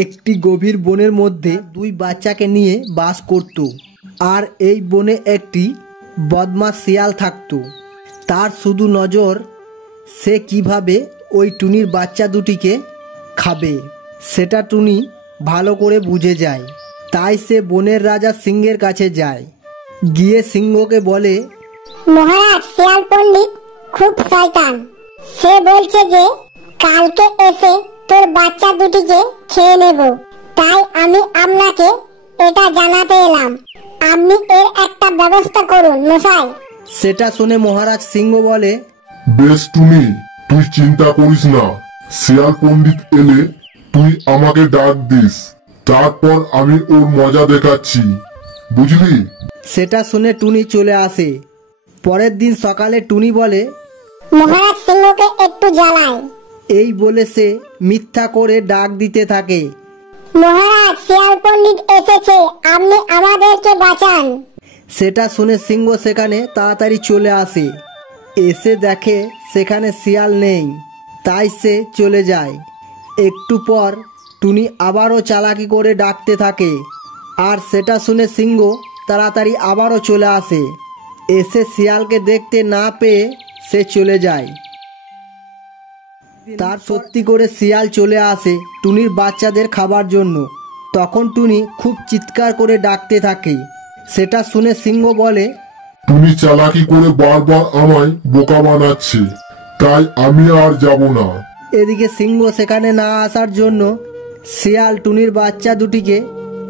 একটি গভীর বনের মধ্যে দুই বাচ্চাকে নিয়ে বাস করত। আর এই বনে একটি বদমাশ শিয়াল থাকতো। তার শুধু নজর সে কিভাবে ওই টুনির বাচ্চা দুটিকে খাবে সেটা টুনি ভালো করে বুঝে যায়। তাই সে বনের রাজা সিংহের কাছে যায়। গিয়ে সিংহকে বলে, মহারাজ, শিয়াল পণ্ডিত খুব শয়তান। সে বলছে যে কালকে এসে তোর বাচ্চা দুটিকে খেয়ে নেব। তাই আমি আপনাকে এটা জানাতে এলাম। আপনি এর একটা ব্যবস্থা করুন মশাই। সেটা শুনে মহারাজ সিংহ বলে, বেশ টুনি, তুই চিন্তা করিস না। শিয়াল পণ্ডিত এলে তুই আমাকে ডাক দিস, তারপর আমি ওর মজা দেখাচ্ছি, বুঝলি? সেটা শুনে টুনি চলে আসে। পরের দিন সকালে টুনি বলে, মহারাজ সিংহকে একটু জ্বালায়। এই বলে সে মিথ্যা করে ডাক দিতে থাকে, মহারাজ, শিয়াল পণ্ডিত এসেছে, আপনি আমাদেরকে বাঁচান। সেটা শুনে সিংহ সেখানে তাড়াতাড়ি চলে আসে। এসে দেখে সেখানে শিয়াল নেই, তাই সে চলে যায়। একটু পর টুনি আবারও চালাকি করে ডাকতে থাকে, আর সেটা শুনে সিংহ তাড়াতাড়ি আবারও চলে আসে। এসে শিয়ালকে দেখতে না পেয়ে সে চলে যায়। তার সত্যি করে শিয়াল চলে আসে টুনির বাচ্চাদের খাবার জন্য। তখন টুনি খুব চিৎকার করে ডাকতে থাকে। সেটা শুনে সিংহ বলে, টুনি চালাকি করে বারবার আমায় বোকা বানাচ্ছে, তাই আমি আর যাব না। এদিকে সিংহ সেখানে না আসার জন্য শিয়াল টুনির বাচ্চা দুটিকে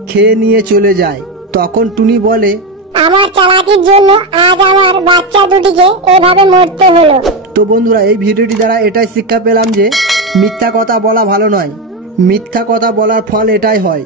খেয়ে নিয়ে চলে যায়। তখন টুনি বলে, আমার চালাকির জন্য আজ আমার বাচ্চা দুটিকে এভাবে মরতে হলো। তো বন্ধুরা, এই ভিডিওটি দ্বারা এটাই শিক্ষা পেলাম যে মিথ্যা কথা বলা ভালো নয়। মিথ্যা কথা বলার ফল এটাই হয়।